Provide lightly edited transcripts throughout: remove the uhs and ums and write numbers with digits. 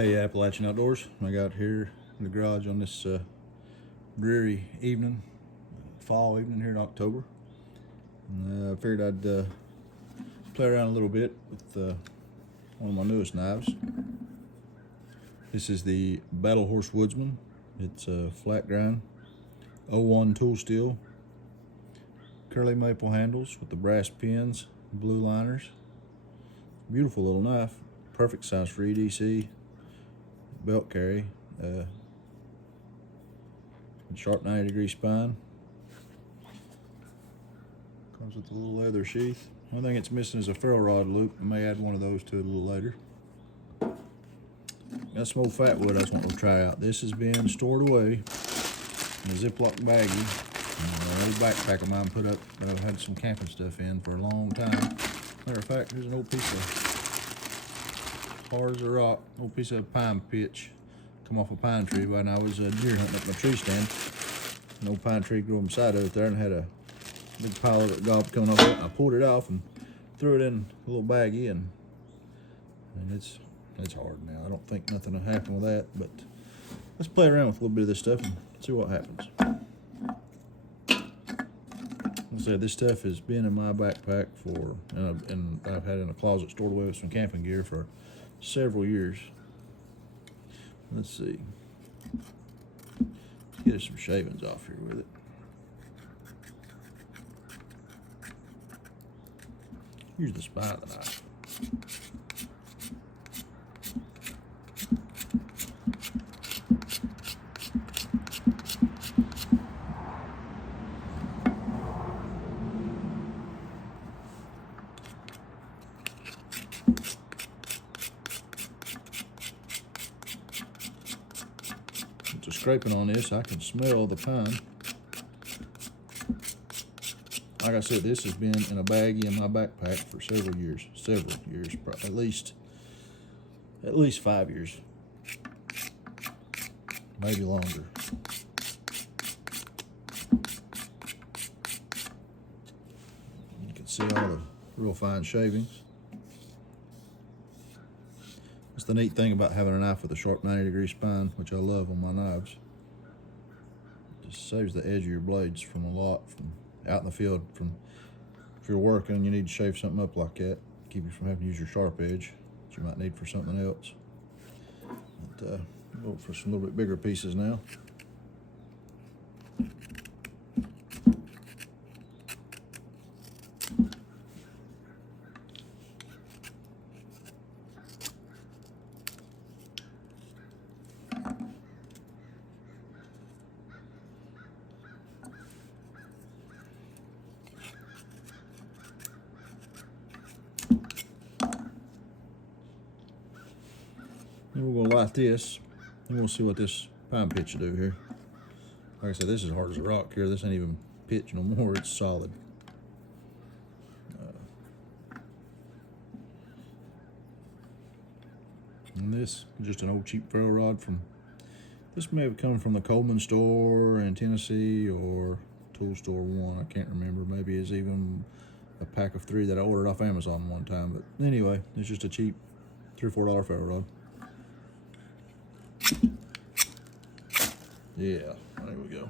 Hey Appalachian Outdoors, I got here in the garage on this dreary evening, fall evening here in October. And I figured I'd play around a little bit with one of my newest knives. This is the Battle Horse Woodsman. It's a flat grind 01 tool steel, curly maple handles with the brass pins, blue liners. Beautiful little knife, perfect size for EDC. Belt carry, sharp 90-degree spine. Comes with a little leather sheath. One thing it's missing is a ferro rod loop. I may add one of those to it a little later. Got some old fat wood I just want to try out. This has been stored away in a Ziploc baggie. An old backpack of mine put up that I've had some camping stuff in for a long time. Matter of fact, here's an old piece of hard as a rock, old piece of pine pitch come off a pine tree when I was deer hunting up my tree stand. An old pine tree grew on the side of it there and had a big pile of it gob coming off it. I pulled it off and threw it in a little baggie, and it's hard now. I don't think nothing will happen with that, but let's play around with a little bit of this stuff and see what happens. Like I said, this stuff has been in my backpack for, and I've had it in a closet stored away with some camping gear for several years. Let's see. Let's get some shavings off here with it. Here's the spine of the knife. Just scraping on this, I can smell the pine. Like I said, this has been in a baggie in my backpack for several years, at least 5 years, maybe longer. You can see all the real fine shavings. That's the neat thing about having a knife with a sharp 90-degree spine, which I love on my knives. It just saves the edge of your blades from a lot, from out in the field. If you're working and you need to shave something up like that, keep you from having to use your sharp edge that you might need for something else. But go for some little bit bigger pieces now. Then we're going to light this, and we'll see what this pine pitch will do here. Like I said, this is hard as a rock here. This ain't even pitch no more, it's solid. And this is just an old cheap ferro rod from, this may have come from the Coleman store in Tennessee or Tool Store 1, I can't remember. Maybe it's even a pack of 3 that I ordered off Amazon one time. But anyway, it's just a cheap $3 or $4 ferro rod. Yeah, there we go.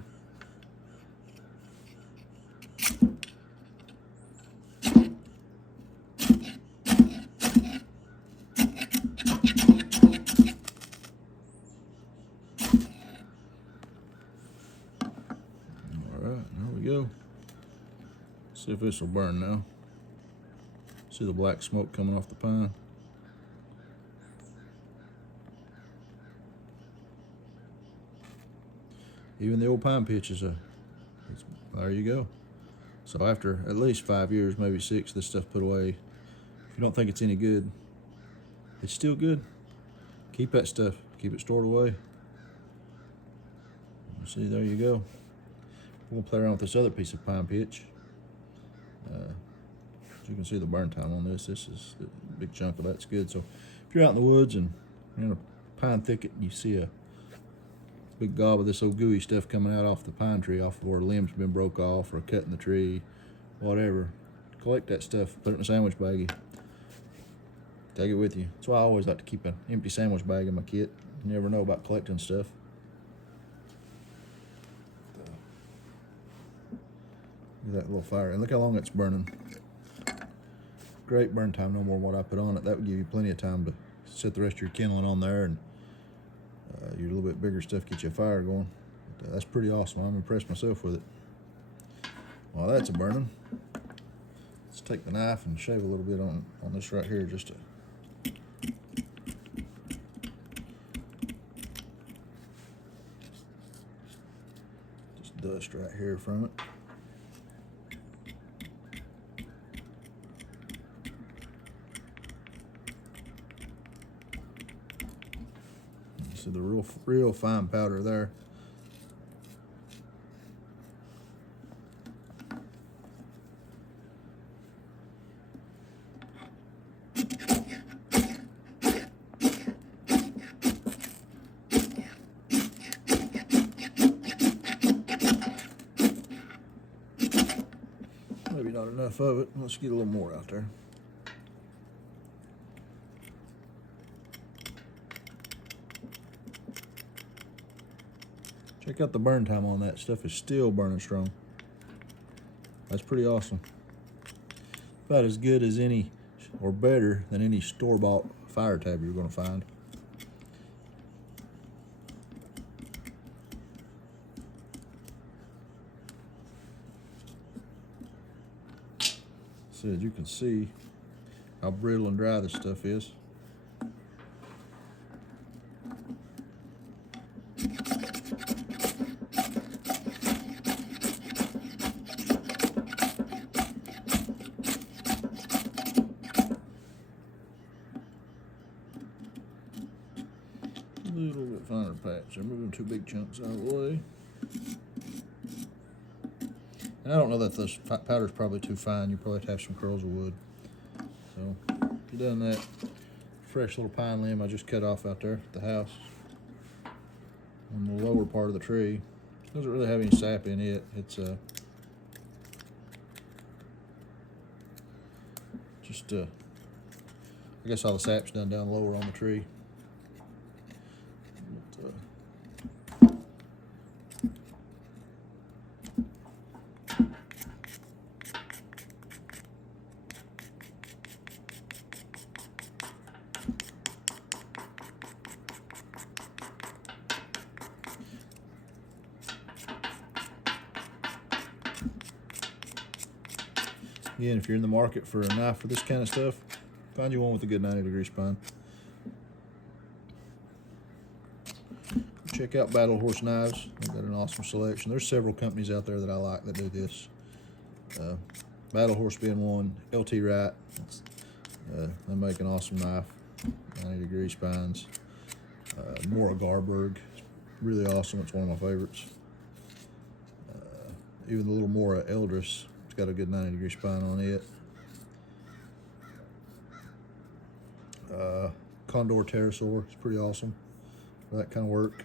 All right, there we go. See if this will burn now. See the black smoke coming off the pine. Even the old pine pitch is there you go. So after at least 5 years, maybe 6, this stuff put away. If you don't think it's any good, it's still good. Keep that stuff, keep it stored away. See, there you go. We're gonna play around with this other piece of pine pitch. As you can see the burn time on this. This is a big chunk of that's good. So if you're out in the woods and you're in a pine thicket and you see a big gob of this old gooey stuff coming out off the pine tree, off where a limb's been broke off or cut in the tree, whatever, collect that stuff, put it in a sandwich baggie, Take it with you. That's why I always like to keep an empty sandwich bag in my kit. You never know about collecting stuff. Look at that little fire, and look how long it's burning. Great burn time, no more than what I put on it. That would give you plenty of time to set the rest of your kindling on there, and your little bit bigger stuff get you a fire going. But, that's pretty awesome. I'm impressed myself with it. While that's a burning, let's take the knife and shave a little bit on this right here, just to dust right here from it. See the real fine powder there. Maybe not enough of it. Let's get a little more out there. Check out the burn time on that. Stuff is still burning strong. That's pretty awesome. About as good as any, or better than any store-bought fire tab you're going to find. So as you can see how brittle and dry this stuff is. A little bit finer patch. I'm moving 2 big chunks out of the way. And I don't know that this powder's probably too fine. You probably have to have some curls of wood. So if you've done that, fresh little pine limb I just cut off out there at the house on the lower part of the tree. Doesn't really have any sap in it. It's just I guess all the sap's done down lower on the tree. Again, if you're in the market for a knife for this kind of stuff, find you one with a good 90-degree spine. Check out Battle Horse Knives. They've got an awesome selection. There's several companies out there that I like that do this. Battle Horse being one, LT Wright. They make an awesome knife, 90-degree spines. Mora Garberg, really awesome. It's one of my favorites. Even the little Mora Eldris, it's got a good 90-degree spine on it. Condor Pterosaur, it's pretty awesome for that kind of work.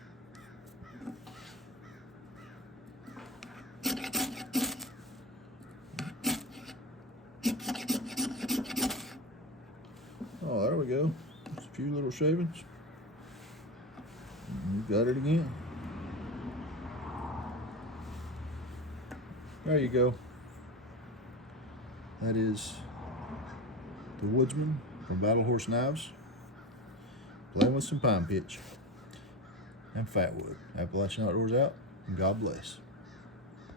Oh, there we go. Just a few little shavings. You got it again. There you go. That is the Woodsman from Battle Horse Knives, playing with some pine pitch and fatwood. Appalachian Outdoors out, and God bless.